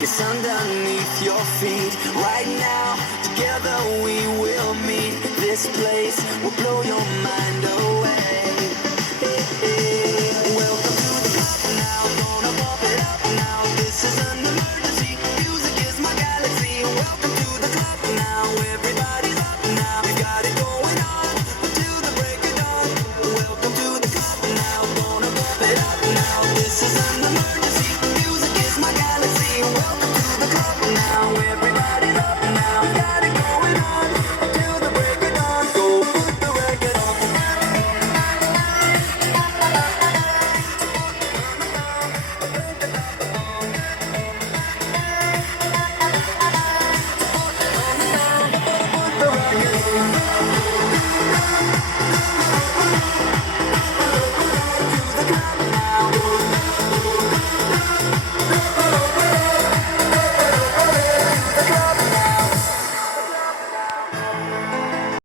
It's underneath your feet right now. Together we will meet. This place will blow your mind away.